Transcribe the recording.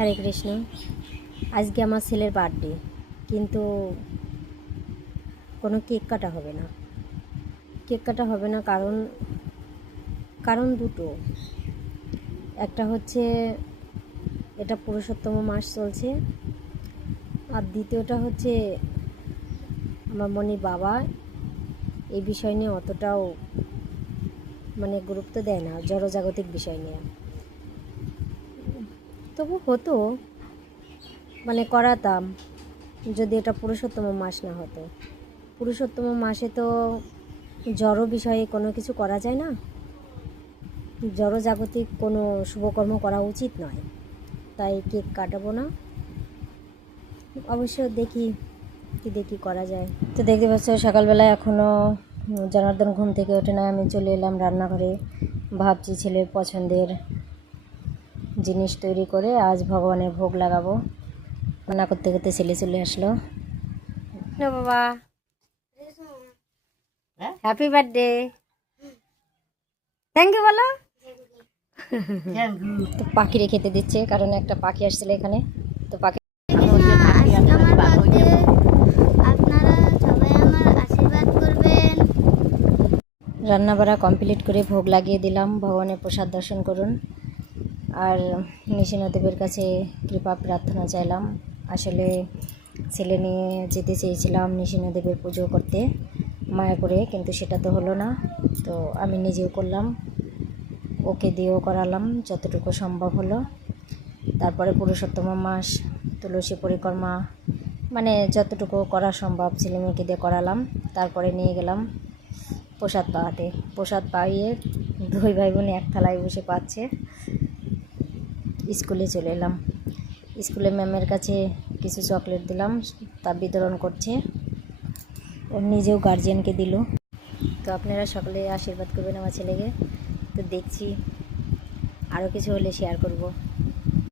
হরে কৃষ্ণ। আজকে আমার ছেলের বার্থডে, কিন্তু কোনো কেক কাটা হবে না। কারণ দুটো। একটা হচ্ছে এটা পুরুষোত্তম মাস চলছে, আর দ্বিতীয়টা হচ্ছে আমার মনির বাবা এই বিষয় নিয়ে অতটাও গুরুত্ব দেয় না, জড়জাগতিক বিষয় নিয়ে। তবু হতো, করাতাম যদি এটা পুরুষোত্তম মাস না হতো। পুরুষোত্তম মাসে তো জড় বিষয়ে কোনো কিছু করা যায় না, জড়জাগতিক কোনো শুভকর্ম করা উচিত নয়, তাই কেক কাটাবো না। অবশ্য দেখি করা যায়। তো দেখতে পাচ্ছ সকালবেলায় এখনও জনার্দন ঘুম থেকে ওঠে না। আমি চলে এলাম রান্নাঘরে, ভাবছি ছেলের পছন্দের জিনিস তৈরি করে আজ ভগবানের ভোগ লাগাবো। রান্না করতে করতে ছেলে চলে আসলো। বাবা হ্যাপি বার্থডে, থ্যাংক ইউ বলো। তো পাখিরে খেতে দিচ্ছে, কারণ একটা পাখি আসছিল এখানে। তো পাখি রান্না বাড়া কমপ্লিট করে ভোগ লাগিয়ে দিলাম। ভগবানের প্রসাদ দর্শন করুন, আর নৃসিংহদেবের কাছে কৃপা প্রার্থনা চাইলাম। আসলে ছেলে নিয়ে যেতে চেয়েছিলাম নৃসিংহদেবের পুজো করতে মায়া করে, কিন্তু সেটা তো হলো না। তো আমি নিজেও করলাম, ওকে দিয়েও করালাম যতটুকু সম্ভব হলো। তারপরে পুরুষোত্তম মাস, তুলসী পরিক্রমা, যতটুকু করা সম্ভব ছেলে মেয়েকে দিয়ে করালাম। তারপরে নিয়ে গেলাম প্রসাদ পাওয়াতে। প্রসাদ পাইয়ে দুই ভাই বোন এক থালায় বসে পাচ্ছে। স্কুলে চলে এলাম। স্কুলে ম্যামের কাছে কিছু চকলেট দিলাম, তা বিতরণ করছে। ও নিজেও গার্জিয়ানকে দিল। তো আপনারা সকলে আশীর্বাদ করবেন আমার ছেলেকে। তো দেখছি আরও কিছু হলে শেয়ার করব।